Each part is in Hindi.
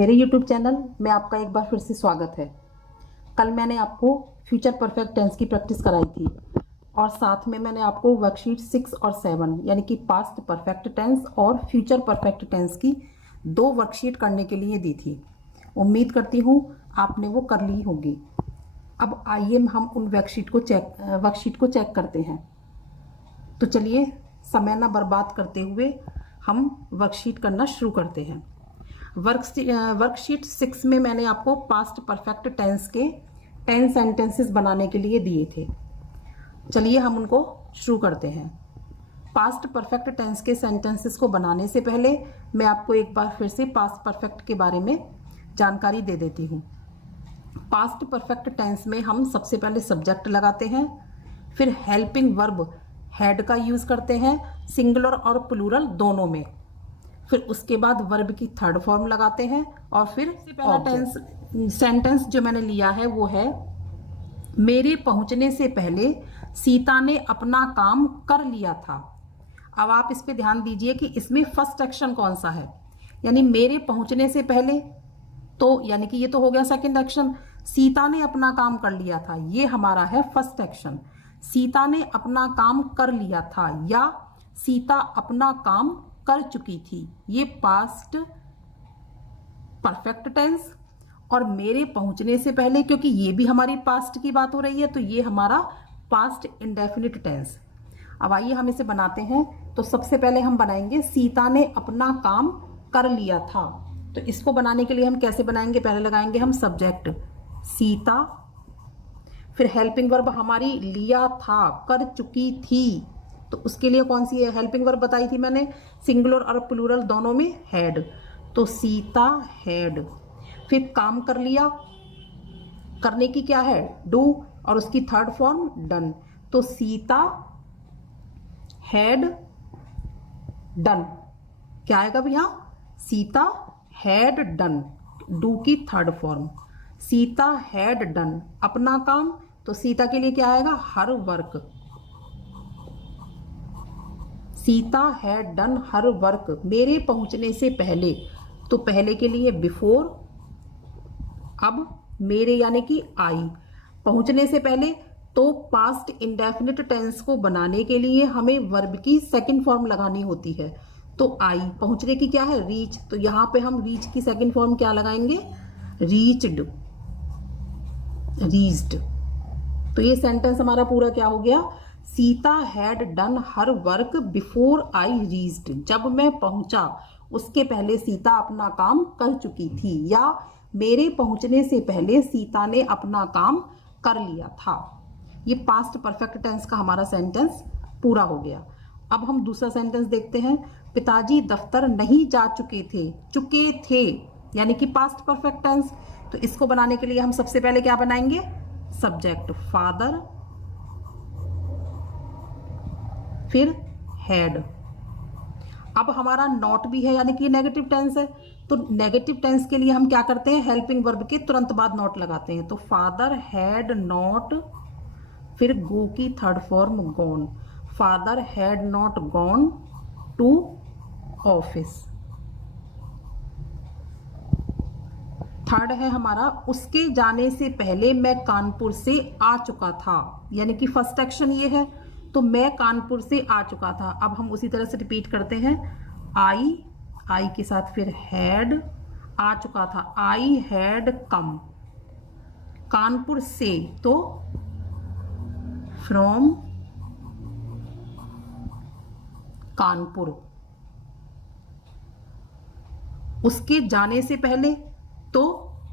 मेरे YouTube चैनल में आपका एक बार फिर से स्वागत है। कल मैंने आपको फ्यूचर परफेक्ट टेंस की प्रैक्टिस कराई थी और साथ में मैंने आपको वर्कशीट 6 और 7 यानी कि पास्ट परफेक्ट टेंस और फ्यूचर परफेक्ट टेंस की 2 वर्कशीट करने के लिए दी थी। उम्मीद करती हूँ आपने वो कर ली होगी। अब आइए हम उन वर्कशीट को चेक करते हैं। तो चलिए समय ना बर्बाद करते हुए हम वर्कशीट करना शुरू करते हैं। वर्कशीट 6 में मैंने आपको पास्ट परफेक्ट टेंस के 10 सेंटेंसेस बनाने के लिए दिए थे। चलिए हम उनको शुरू करते हैं। पास्ट परफेक्ट टेंस के सेंटेंसेस को बनाने से पहले मैं आपको एक बार फिर से पास्ट परफेक्ट के बारे में जानकारी दे देती हूँ। पास्ट परफेक्ट टेंस में हम सबसे पहले सब्जेक्ट लगाते हैं, फिर हेल्पिंग वर्ब हैड का यूज़ करते हैं सिंगुलर और प्लूरल दोनों में, फिर उसके बाद वर्ब की थर्ड फॉर्म लगाते हैं और फिर पहला सेंटेंस जो मैंने लिया है वो है मेरे पहुंचने से पहले सीता ने अपना काम कर लिया था। अब आप इस पे ध्यान दीजिए कि इसमें फर्स्ट एक्शन कौन सा है, यानी मेरे पहुंचने से पहले, तो यानी कि ये तो हो गया सेकंड एक्शन। सीता ने अपना काम कर लिया था, ये हमारा है फर्स्ट एक्शन। सीता ने अपना काम कर लिया था या सीता अपना काम कर चुकी थी, ये पास्ट परफेक्ट टेंस। और मेरे पहुंचने से पहले, क्योंकि ये भी हमारी पास्ट की बात हो रही है, तो ये हमारा पास्ट इंडेफिनिट टेंस। अब आइए हम इसे बनाते हैं। तो सबसे पहले हम बनाएंगे सीता ने अपना काम कर लिया था। तो इसको बनाने के लिए हम कैसे बनाएंगे, पहले लगाएंगे हम सब्जेक्ट सीता, फिर हेल्पिंग वर्ब हमारी लिया था, कर चुकी थी, तो उसके लिए कौन सी है हेल्पिंग वर्ब बताई थी मैंने, सिंगुलर और प्लूरल दोनों में हैड, तो सीता हैड। फिर काम कर लिया, करने की क्या है डू, और उसकी थर्ड फॉर्म डन, तो सीता हैड डन। क्या आएगा भैया, सीता हैड डन, डू की third form, Sita had done अपना काम, तो सीता के लिए क्या आएगा her work, Sita had done her work. मेरे पहुंचने से पहले, तो पहले के लिए बिफोर, अब मेरे यानी कि आई, पहुंचने से पहले, तो पास्ट इंडेफिनिट टेंस को बनाने के लिए हमें वर्ब की सेकंड फॉर्म लगानी होती है। तो आई, पहुंचने की क्या है रीच, तो यहां पे हम रीच की सेकंड फॉर्म क्या लगाएंगे, रीच्ड, रीच्ड। तो ये सेंटेंस हमारा पूरा क्या हो गया, Sita had done her work before I reached, जब मैं पहुंचा उसके पहले सीता अपना काम कर चुकी थी, या मेरे पहुंचने से पहले सीता ने अपना काम कर लिया था। ये पास्ट परफेक्ट टेंस का हमारा सेंटेंस पूरा हो गया। अब हम दूसरा सेंटेंस देखते हैं। पिताजी दफ्तर नहीं जा चुके थे यानी कि पास्ट परफेक्ट टेंस। तो इसको बनाने के लिए हम सबसे पहले क्या बनाएंगे, सब्जेक्ट फादर, फिर हैड। अब हमारा नॉट भी है यानी कि नेगेटिव टेंस है, तो नेगेटिव टेंस के लिए हम क्या करते हैं, हेल्पिंग वर्ब के तुरंत बाद नॉट लगाते हैं। तो फादर हैड नॉट, फिर गो की third form gone, father had not gone to office. Third है हमारा उसके जाने से पहले मैं कानपुर से आ चुका था, यानी कि फर्स्ट एक्शन ये है, तो मैं कानपुर से आ चुका था। अब हम उसी तरह से रिपीट करते हैं, आई के साथ फिर हैड, आ चुका था, आई हैड कम, कानपुर से तो फ्रॉम कानपुर, उसके जाने से पहले तो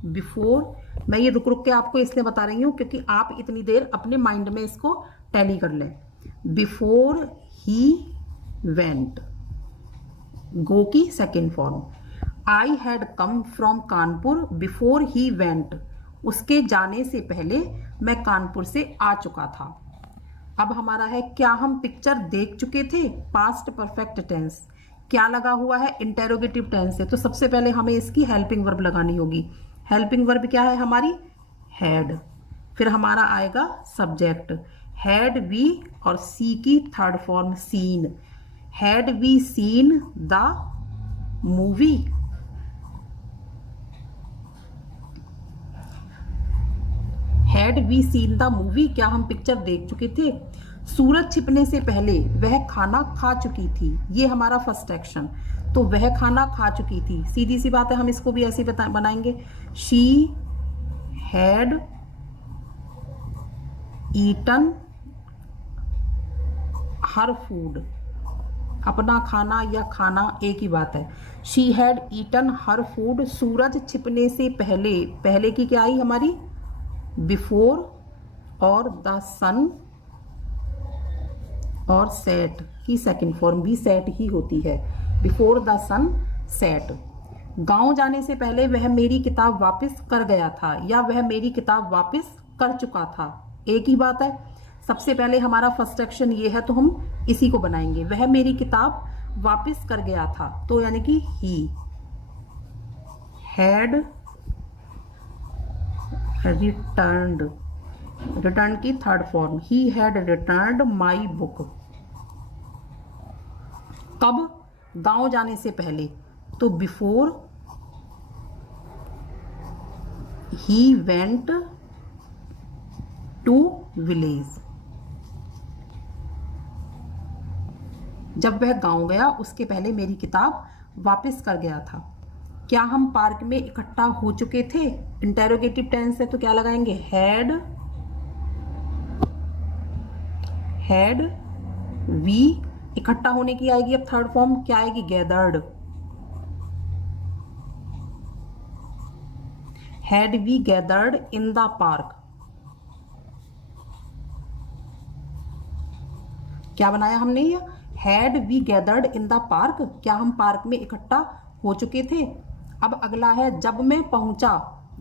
बिफोर। मैं ये रुक रुक के आपको इसलिए बता रही हूं क्योंकि आप इतनी देर अपने माइंड में इसको टैली कर लें। बिफोर ही वेंट, गो की second form, I had come from Kanpur before he went, उसके जाने से पहले मैं कानपुर से आ चुका था। अब हमारा है क्या हम पिक्चर देख चुके थे, पास्ट परफेक्ट टेंस। क्या लगा हुआ है, इंटेरोगेटिव टेंस है, तो सबसे पहले हमें इसकी हेल्पिंग वर्ब लगानी होगी। हेल्पिंग वर्ब क्या है हमारी, हैड, फिर हमारा आएगा सब्जेक्ट हैड वी, और सी की third form seen, had we seen the movie, had we seen the movie, क्या हम पिक्चर देख चुके थे। सूरज छिपने से पहले वह खाना खा चुकी थी, ये हमारा फर्स्ट एक्शन। तो वह खाना खा चुकी थी, सीधी सी बात है, हम इसको भी ऐसे बनाएंगे। She had eaten her food, अपना खाना या खाना एक ही बात है। She had eaten her food, सूरज छिपने से पहले, पहले की क्या आई हमारी, बिफोर, और द सन और सेट की सेकंड फॉर्म भी सेट ही होती है, बिफोर द सन सेट। गांव जाने से पहले वह मेरी किताब वापस कर गया था, या वह मेरी किताब वापस कर चुका था, एक ही बात है। सबसे पहले हमारा फर्स्ट एक्शन ये है, तो हम इसी को बनाएंगे। वह मेरी किताब वापस कर गया था, तो यानी कि ही हैड रिटर्न्ड, रिटर्न की third form, he had returned my book. कब, गांव जाने से पहले, तो before he went to village, जब वह गांव गया उसके पहले मेरी किताब वापस कर गया था। क्या हम पार्क में इकट्ठा हो चुके थे, इंटेरोगेटिव टेंस है तो क्या लगाएंगे, हैड वी, इकट्ठा होने की आएगी अब थर्ड फॉर्म, क्या आएगी, gathered. Had we gathered in the park, क्या बनाया हमने, ये had we gathered in the park, क्या हम पार्क में इकट्ठा हो चुके थे। अब अगला है जब मैं पहुंचा,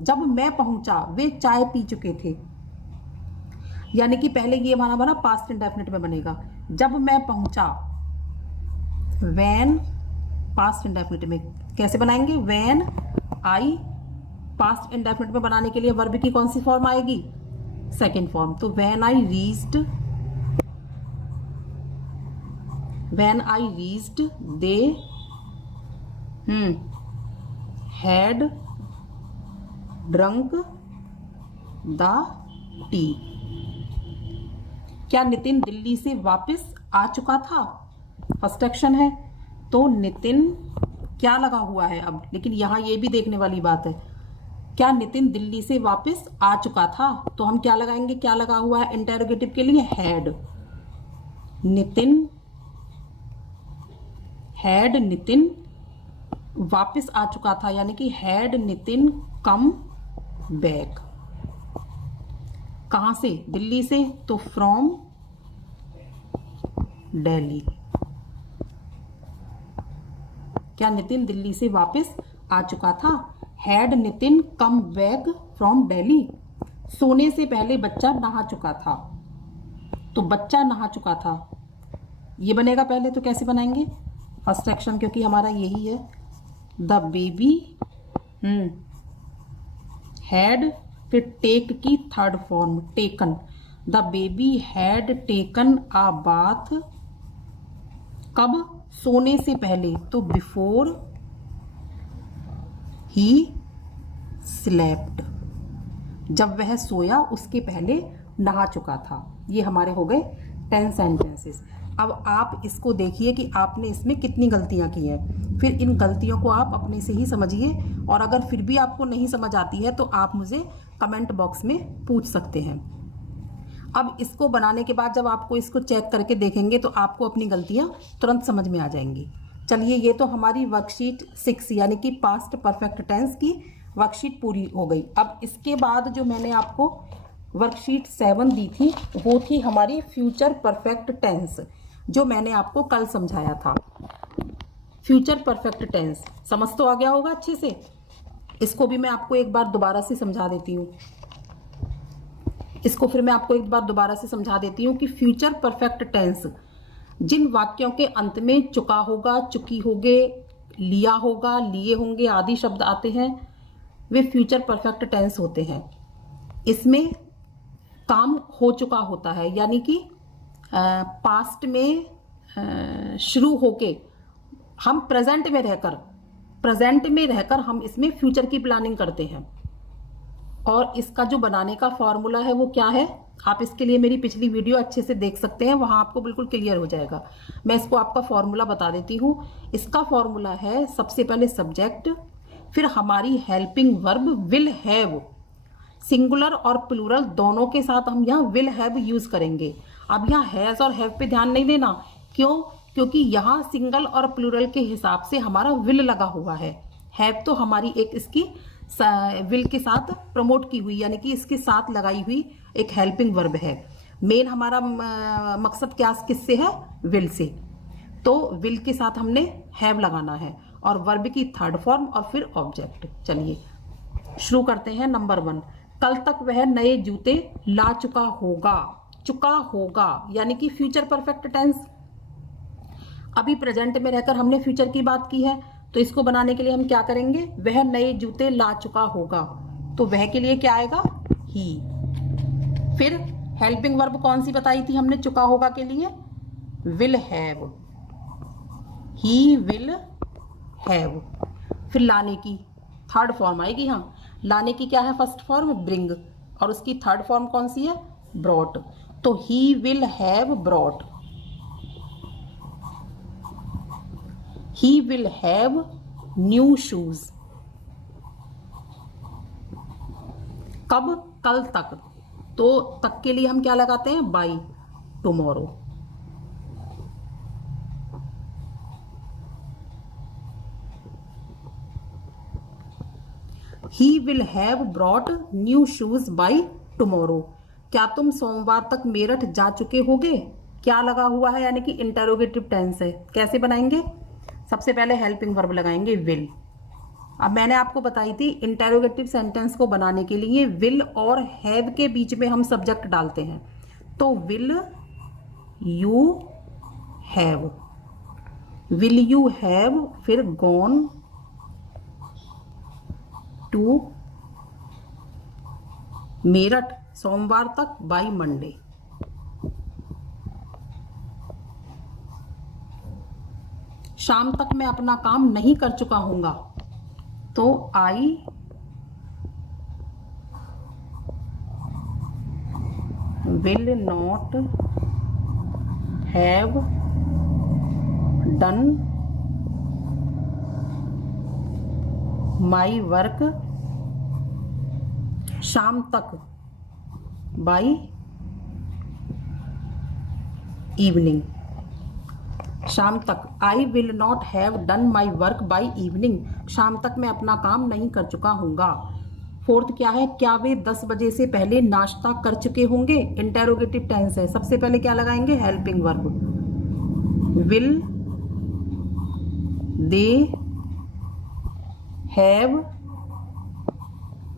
जब मैं पहुंचा वे चाय पी चुके थे, यानी कि पहले ये हमारा बना पास्ट इंडेफिनिट में बनेगा। जब मैं पहुंचा, व्हेन पास्ट इंडेफिनिट में कैसे बनाएंगे, व्हेन आई, पास्ट इंडेफिनिट में बनाने के लिए वर्ब की कौन सी फॉर्म आएगी, सेकेंड फॉर्म। तो when I reached, when I reached they had drunk the T. क्या नितिन दिल्ली से वापस आ चुका था, फर्स्ट एक्शन है, तो नितिन क्या लगा हुआ है अब, लेकिन यहां ये भी देखने वाली बात है, क्या नितिन दिल्ली से वापस आ चुका था, तो हम क्या लगाएंगे, क्या लगा हुआ है इंटेरोगेटिव के लिए, हैड। नितिन, हैड नितिन वापस आ चुका था, यानी कि हैड नितिन कम बैक। कहां से, दिल्ली से, तो फ्रॉम दिल्ली। क्या नितिन दिल्ली से वापस आ चुका था, had Nitin come back from Delhi. सोने से पहले बच्चा नहा चुका था, तो बच्चा नहा चुका था, ये बनेगा पहले, तो कैसे बनाएंगे, फर्स्ट एक्शन क्योंकि हमारा यही है। द बेबी हैड, फिर टेक की third form, taken. The baby had taken a bath, कब, सोने से पहले, तो बिफोर ही स्लेप्ट, जब वह सोया उसके पहले नहा चुका था। ये हमारे हो गए 10 सेंटेंसेस। अब आप इसको देखिए कि आपने इसमें कितनी गलतियां की हैं, फिर इन गलतियों को आप अपने से ही समझिए, और अगर फिर भी आपको नहीं समझ आती है तो आप मुझे कमेंट बॉक्स में पूछ सकते हैं। अब इसको बनाने के बाद जब आपको इसको चेक करके देखेंगे तो आपको अपनी गलतियां तुरंत समझ में आ जाएंगी। चलिए, ये तो हमारी वर्कशीट 6 यानी कि पास्ट परफेक्ट टेंस की वर्कशीट पूरी हो गई। अब इसके बाद जो मैंने आपको वर्कशीट 7 दी थी वो थी हमारी फ्यूचर परफेक्ट टेंस, जो मैंने आपको कल समझाया था। फ्यूचर परफेक्ट टेंस समझ तो आ गया होगा अच्छे से। इसको भी मैं आपको एक बार दोबारा से समझा देती हूँ। इसको फिर मैं आपको एक बार दोबारा से समझा देती हूँ कि फ्यूचर परफेक्ट टेंस जिन वाक्यों के अंत में चुका होगा, चुकी होगे, लिया होगा, लिए होंगे आदि शब्द आते हैं, वे फ्यूचर परफेक्ट टेंस होते हैं। इसमें काम हो चुका होता है, यानी कि पास्ट में शुरू होके हम प्रेजेंट में रहकर हम इसमें फ्यूचर की प्लानिंग करते हैं। और इसका जो बनाने का फॉर्मूला है वो क्या है, आप इसके लिए मेरी पिछली वीडियो अच्छे से देख सकते हैं, वहां आपको बिल्कुल क्लियर हो जाएगा। मैं इसको आपका फॉर्मूला बता देती हूँ। इसका फॉर्मूला है सबसे पहले सब्जेक्ट, फिर हमारी helping verb will have, singular और प्लूरल दोनों के साथ हम यहाँ विल हैव यूज करेंगे। अब यहाँ हैज और हैव पे ध्यान नहीं देना, क्यों? क्योंकि यहाँ सिंगल और प्लूरल के हिसाब से हमारा विल लगा हुआ है। हैव तो हमारी एक इसकी विल के साथ प्रमोट की हुई, यानी कि इसके साथ लगाई हुई एक हेल्पिंग वर्ब है। मेन हमारा मकसद क्या किससे है? Will say. तो विल के साथ हमने हैव लगाना है और वर्ब की थर्ड फॉर्म और फिर ऑब्जेक्ट। चलिए शुरू करते हैं। नंबर 1, कल तक वह नए जूते ला चुका होगा। चुका होगा यानी कि फ्यूचर परफेक्ट टेंस। अभी प्रेजेंट में रहकर हमने फ्यूचर की बात की है, तो इसको बनाने के लिए हम क्या करेंगे? वह नए जूते ला चुका होगा, तो वह के लिए क्या आएगा? ही। फिर हेल्पिंग वर्ब कौन सी बताई थी हमने चुका होगा के लिए? Will have, he will have. फिर लाने की थर्ड फॉर्म आएगी। हाँ, लाने की क्या है? फर्स्ट फॉर्म ब्रिंग, और उसकी थर्ड फॉर्म कौन सी है? ब्रॉट। तो ही will have brought, he will have new shoes. कब? कल तक। तो तक के लिए हम क्या लगाते हैं? By tomorrow. He will have brought new shoes by tomorrow। क्या तुम सोमवार तक मेरठ जा चुके होगे? क्या लगा हुआ है? यानी कि इंटरोगेटिव टेंस है। कैसे बनाएंगे? सबसे पहले हेल्पिंग वर्ब लगाएंगे विल। अब मैंने आपको बताई थी इंटरोगेटिव सेंटेंस को बनाने के लिए विल और हैव के बीच में हम सब्जेक्ट डालते हैं। तो will you have, will you have, फिर गॉन टू मेरठ सोमवार तक बाय मंडे। शाम तक मैं अपना काम नहीं कर चुका हूंगा, तो आई will not have done my work शाम तक बाय इवनिंग। शाम तक, आई will not have done my work by evening, शाम तक मैं अपना काम नहीं कर चुका हूँगा। फोर्थ क्या है? क्या वे 10 बजे से पहले नाश्ता कर चुके होंगे? इंटेरोगेटिव टेंस है। सबसे पहले क्या लगाएंगे? Helping verb. Will they have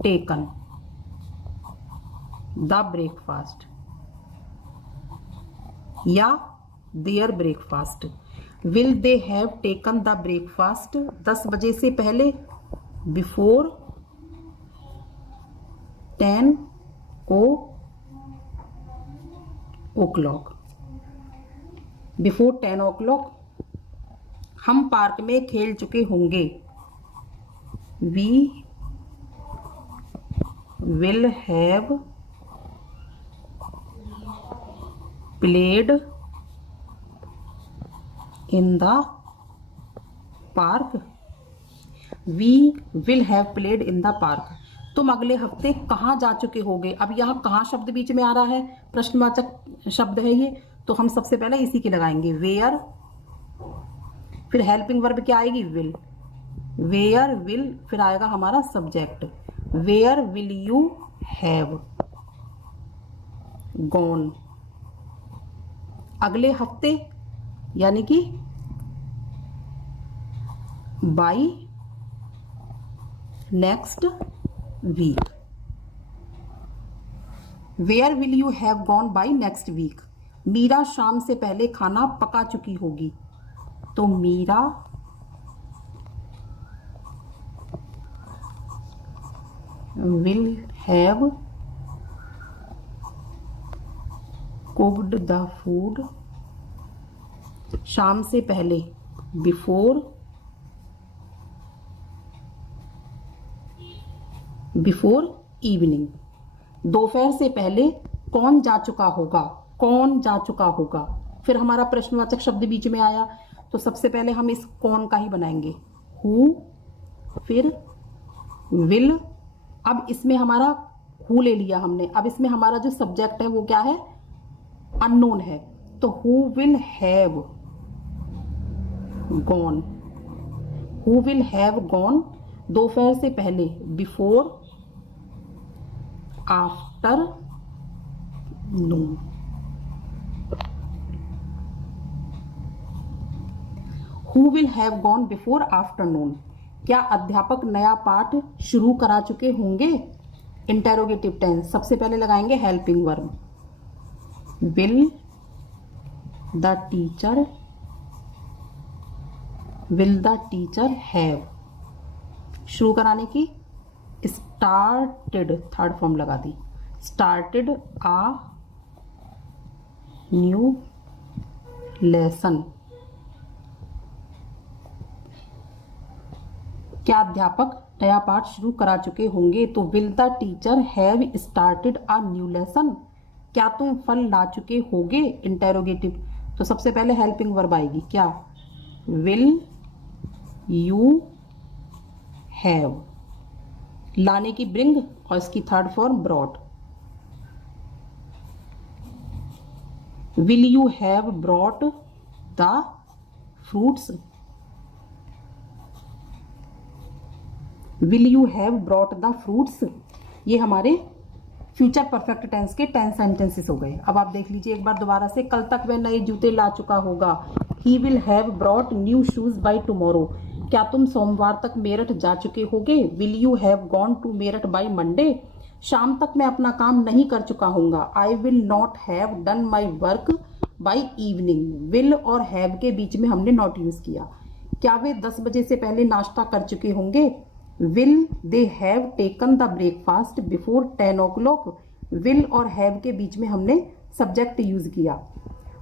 taken the breakfast या their breakfast. Will they have taken the breakfast 10 बजे से पहले, बिफोर 10 o'clock। बिफोर 10 o'clock हम पार्क में खेल चुके होंगे। We will have played in the park. We will have played in the park. तुम अगले हफ्ते कहाँ जा चुके होगे? अब यहाँ कहाँ शब्द बीच में आ रहा है, प्रश्नवाचक शब्द है ये, तो हम सबसे पहले इसी की लगाएंगे वेयर। फिर हेल्पिंग वर्ब क्या आएगी? विल। वेयर विल, फिर आएगा हमारा subject. Where will you have gone. अगले हफ्ते यानी कि by next week. Where will you have gone by next week. Meera शाम से पहले खाना पका चुकी होगी, तो Meera will have cooked the food शाम से पहले, बिफोर 10 इवनिंग। दोपहर से पहले कौन जा चुका होगा, कौन जा चुका होगा। फिर हमारा प्रश्नवाचक शब्द बीच में आया, तो सबसे पहले हम इस कौन का ही बनाएंगे, हु, फिर विल। अब इसमें हमारा हु ले लिया हमने, अब इसमें हमारा जो सब्जेक्ट है वो क्या है, अननोन है, तो who will have gone, who will have gone दोपहर से पहले, before, after Noon. Who will have gone before afternoon. क्या अध्यापक नया पाठ शुरू करा चुके होंगे, इंटेरोगेटिव टेंस। सबसे पहले लगाएंगे helping verb, will the teacher, will the teacher have, शुरू कराने की स्टार्टेड, थर्ड फॉर्म लगा दी, स्टार्टेड आ न्यू लेसन। क्या अध्यापक नया पाठ शुरू करा चुके होंगे, तो will the teacher have started a new lesson. क्या तुम फल ला चुके होगे, इंटेरोगेटिव, तो सबसे पहले हेल्पिंग वर्ब आएगी, क्या, विल यू हैव, लाने की ब्रिंग और इसकी third form brought, will you have brought the fruits, will you have brought the fruits. ये हमारे फ्यूचर परफेक्ट टेंस के 10 सेंटेंसेस हो गए। अब आप देख लीजिए एक बार दोबारा से, कल तक वह नए जूते ला चुका होगा, he will have brought new shoes by tomorrow. क्या तुम सोमवार तक मेरठ जा चुके होगे, will you have gone to Meerut by Monday. शाम तक मैं अपना काम नहीं कर चुका हूँगा, I will not have done my work by evening. Will और हैव के बीच में हमने नॉट यूज किया। क्या वे 10 बजे से पहले नाश्ता कर चुके होंगे, will they have taken the breakfast before 10 o'clock। Will और हैव के बीच में हमने सब्जेक्ट यूज किया।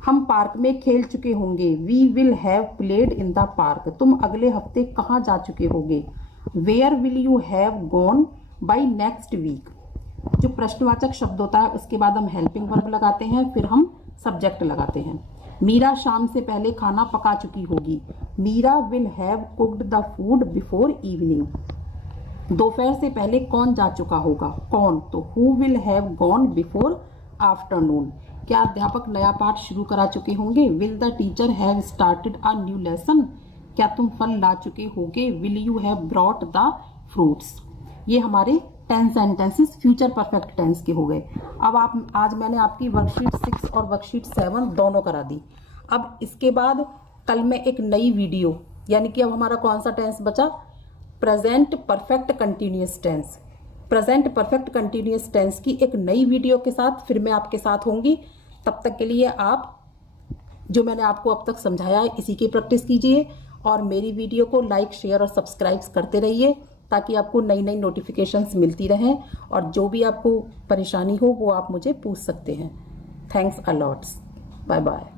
हम पार्क में खेल चुके होंगे, we will have played in the park. तुम अगले हफ्ते कहाँ जा चुके होगे, where will you have gone by next week. जो प्रश्नवाचक शब्द होता है उसके बाद हम हेल्पिंग वर्ब लगाते हैं, फिर हम सब्जेक्ट लगाते हैं। मीरा शाम से पहले खाना पका चुकी होगी, Meera will have cooked the food before evening. दोपहर से पहले कौन जा चुका होगा, कौन, तो who will have gone before afternoon. क्या अध्यापक नया पाठ शुरू करा चुके होंगे, will the teacher have started a new lesson. क्या तुम फल ला चुके होगे, will you have brought the fruits. ये हमारे 10 सेंटेंसेस फ्यूचर परफेक्ट टेंस के हो गए। अब आप, आज मैंने आपकी वर्कशीट 6 और वर्कशीट 7 दोनों करा दी। अब इसके बाद कल मैं एक नई वीडियो, यानी कि अब हमारा कौन सा टेंस बचा, present perfect continuous tense. Present perfect continuous tense की एक नई वीडियो के साथ फिर मैं आपके साथ होंगी। तब तक के लिए आप जो मैंने आपको अब तक समझाया है इसी की प्रैक्टिस कीजिए और मेरी वीडियो को लाइक, शेयर और सब्सक्राइब करते रहिए ताकि आपको नई नई नोटिफिकेशंस मिलती रहें और जो भी आपको परेशानी हो वो आप मुझे पूछ सकते हैं। Thanks a lot. Bye bye.